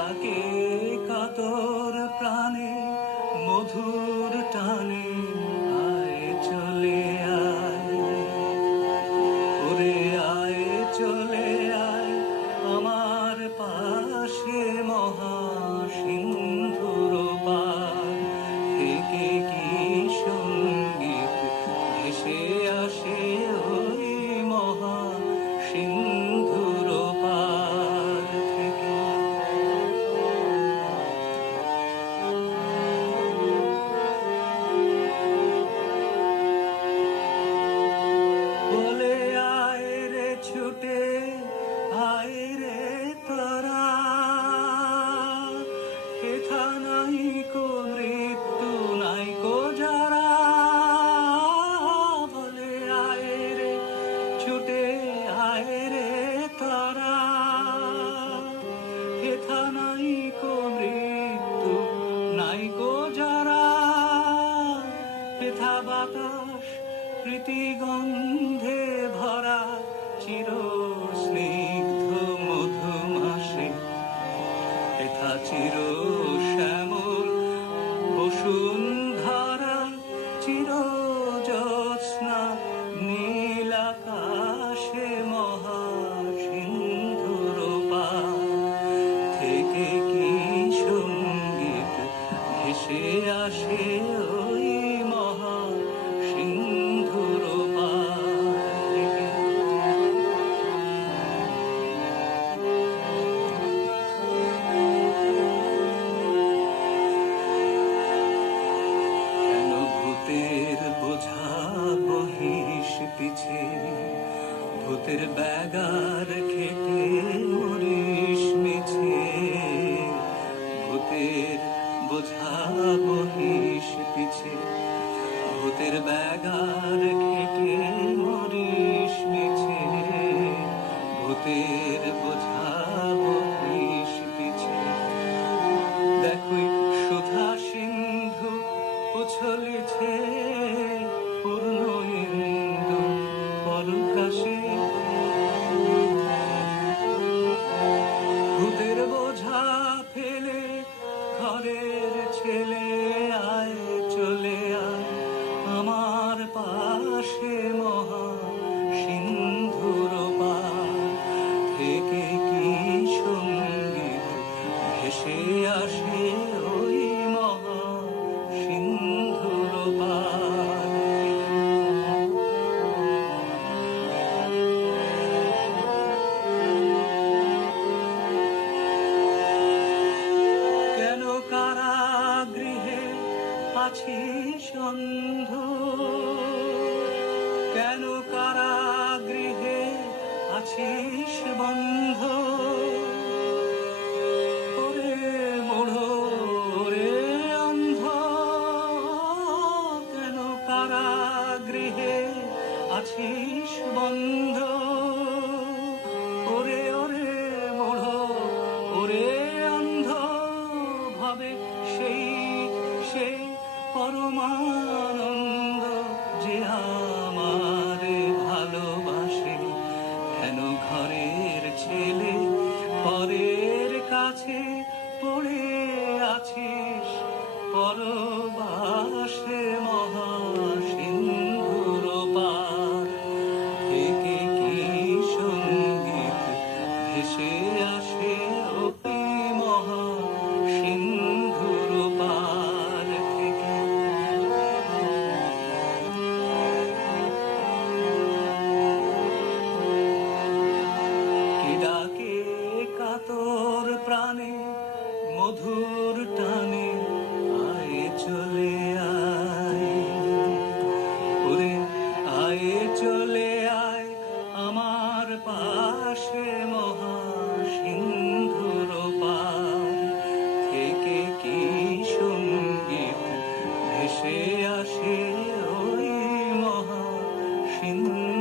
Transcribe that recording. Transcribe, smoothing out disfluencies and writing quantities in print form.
ডাকে কাতর প্রাণে মধুর টানে আয় চলে আয়, ওরে আয় চলে আয় আমার পাশে মহাসিন্ধুর পার থেকে কি সঙ্গীত ভেসে আসে ওই মহাসিন্ধুর পার থেকে। বলে আয় রে ছুটে আয় রে তোরা, হেথা নাই কো মৃত্যু নাই কো যারা। বলে আয় রে ছুটে আয় রে তোরা, হেথা নাই কো মৃত্যু নাই কো যারা। হেথা বাতাস প্রীতি গন্ধে ভরা চির স্নিগ্ধ মধুমাসে, হেথা চির শ্যামল বসুন্ধরা চির জ্যোৎস্না নীল আকাশে মহাসিন্ধুর পার থেকে কি সঙ্গীত ভেসে আসে ওই মহাসিন্ধুর পার থেকে। কেন ভূতের বোঝা বহিস পিছে, ভূতের ব্যাগার খেতে মরিস মিছে। ভূতের বোঝা বহিস পিছে, ভূতের ব্যাগার খেতে মরিস মিছে। ভূতের বোঝা বহিস পিছে। দেখুই সুধা সিন্ধু উছলেছে পূর্ণ ইন্দু পরকাশে। ভূতের বোঝা ফেলে ঘরের ছেলে আয় চলে আয় আমার পাশে মহাসিন্ধুর পার থেকে কি সঙ্গীত ভেসে আসে ওই মহাসিন্ধুর পার। কেন কারাগৃহে আছিস অন্ধ, কেন কারাগৃহে আছিস বন্ধ। ওরে মূঢ় ওরে অন্ধ, কেন কারাগৃহে আছিস বন্ধ। ওরে ওরে মূঢ় ওরে অন্ধ, ভাবে সেই সেই পরমানন্দ যে আমারে ভালোবাসে। কেন ঘরের ছেলে পরের কাছে পড়ে আছিস পরবাসে মহাসিন্ধুর পার থেকে কি সঙ্গীত ভেসে আসে ওই মহাসিন্ধুর পার থেকে। কে ডাকে কাতর প্রাণে মধুর টানে আয় চলে আয়, ওরে আয় চলে আয় আমার পাশে মহাসিন্ধুর পার থেকে কি সঙ্গীত ভেসে আসে ওই মহাসিন্ধুর